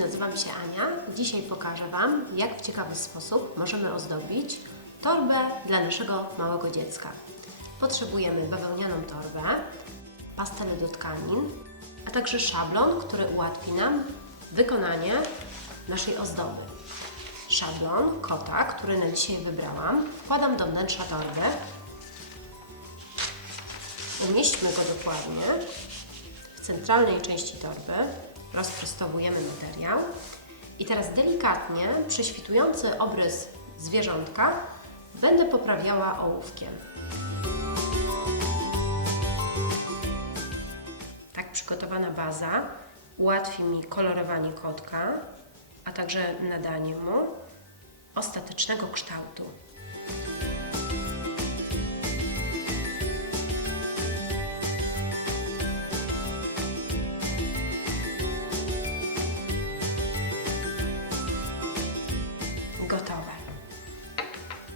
nazywam się Ania dzisiaj pokażę Wam, jak w ciekawy sposób możemy ozdobić torbę dla naszego małego dziecka. Potrzebujemy bawełnianą torbę, pastele do tkanin, a także szablon, który ułatwi nam wykonanie naszej ozdoby. Szablon kota, który na dzisiaj wybrałam, wkładam do wnętrza torby. Umieśćmy go dokładnie w centralnej części torby rozprostowujemy materiał i teraz delikatnie prześwitujący obrys zwierzątka będę poprawiała ołówkiem. Tak przygotowana baza ułatwi mi kolorowanie kotka, a także nadanie mu ostatecznego kształtu.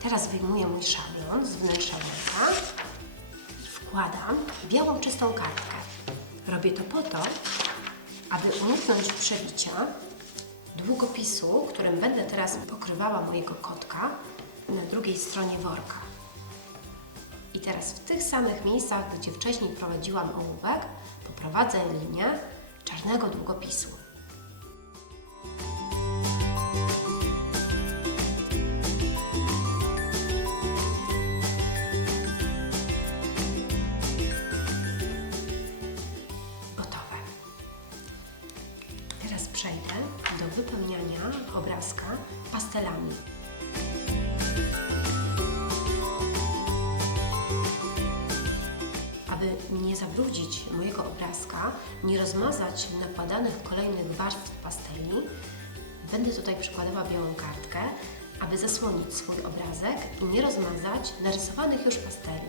Teraz wyjmuję mój szablon z wnętrza worka i wkładam białą czystą kartkę. Robię to po to, aby uniknąć przebicia długopisu, którym będę teraz pokrywała mojego kotka na drugiej stronie worka. I teraz w tych samych miejscach, gdzie wcześniej prowadziłam ołówek, poprowadzę linię czarnego długopisu. Przejdę do wypełniania obrazka pastelami. Aby nie zabrudzić mojego obrazka, nie rozmazać nakładanych kolejnych warstw pasteli, będę tutaj przykładała białą kartkę, aby zasłonić swój obrazek i nie rozmazać narysowanych już pasteli.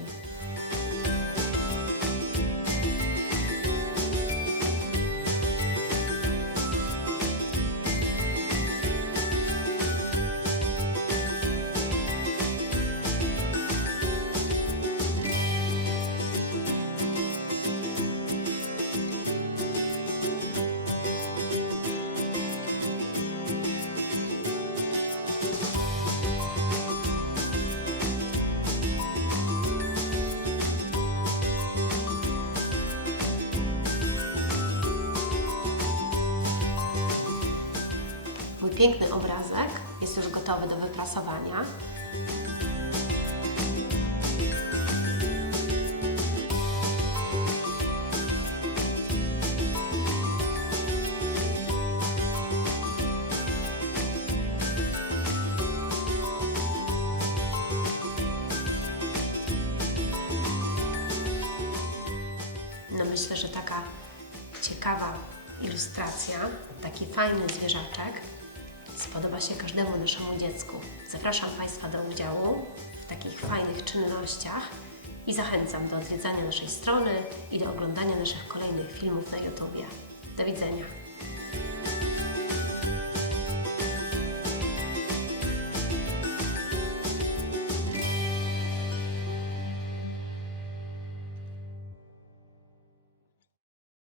Piękny obrazek jest już gotowy do wyprasowania. No myślę, że taka ciekawa ilustracja, taki fajny zwierzaczek spodoba się każdemu naszemu dziecku. Zapraszam Państwa do udziału w takich fajnych czynnościach i zachęcam do odwiedzania naszej strony i do oglądania naszych kolejnych filmów na YouTubie. Do widzenia.